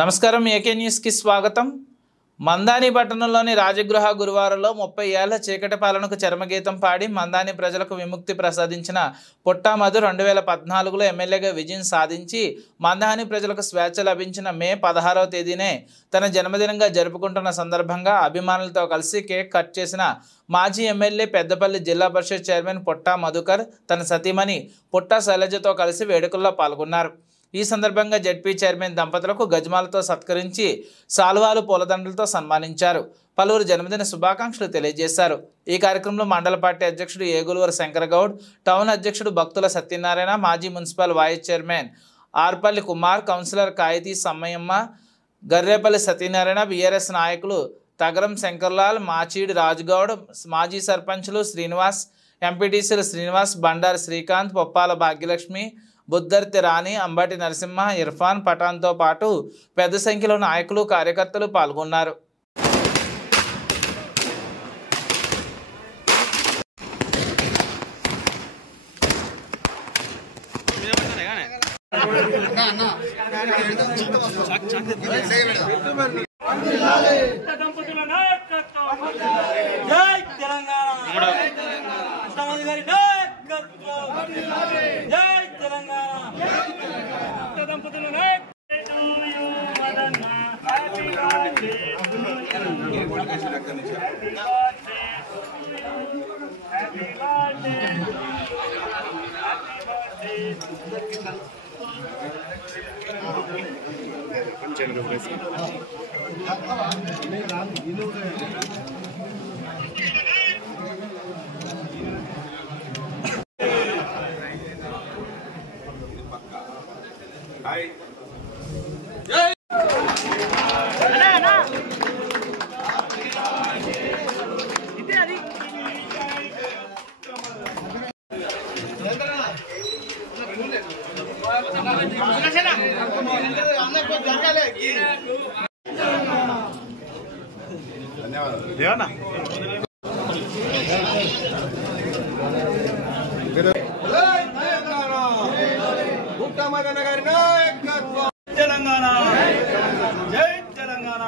నమస్కారం AK news కి స్వాగతం। మందాని పట్టణంలోని రాజగృహ గురువారంలో 30 ఏళ్ల చీకటి పాలనకు చరమగీతం పాడి మందాని ప్రజలకు విముక్తి ప్రసాదించిన పుట్టా మధు 2014లో ఎమ్మెల్యేగా విజయం సాధించి మందాని ప్రజలకు స్వేచ్ఛ లభించిన మే 16వ తేదీనే తన జన్మదినంగా జరుపుకుంటున్న సందర్భంగా అభిమానులతో కలిసి కేక్ కట్ చేసిన మాజీ ఎమ్మెల్యే పెద్దపల్లి జిల్లా పరిషత్ చైర్మన్ పుట్టా మధుకర్ తన సతీమణి పుట్టా శైలజతో కలిసి వేడుకల్లో పాల్గొన్నారు। ఈ సందర్భంగా జెడ్పీ చైర్మన్ దంపతులకు గజమాలతో సత్కరించి సాల్వాలు పూలదండలతో సన్మానించారు। పలువురు జన్మదిన శుభాకాంక్షలు తెలియజేశారు। ఈ కార్యక్రమంలో మండల పార్టీ అధ్యక్షుడు ఏగులూరు శంకరగౌడ్, టౌన్ అధ్యక్షుడు భక్తుల సత్యనారాయణ, మాజీ municipal vice chairman Arpalli Kumar, councillor Kayiti Sammayyamma, Garrepalli Satyanarayana, BRS నాయకులు తగరం శంకర్లాల్, మాచీడి రాజుగౌడ్, మాజీ సర్పంచులు శ్రీనివాస్, ఎంపీటీసీలు శ్రీనివాస్, బండారి శ్రీకాంత్, పొప్పాల భాగ్యలక్ష్మి, బుద్ధర్తి రాణి, అంబటి నరసింహ, ఇర్ఫాన్ పఠాన్తో పాటు పెద్ద సంఖ్యలో నాయకులు కార్యకర్తలు పాల్గొన్నారు। తెలంగాణ జై తెలంగాణ।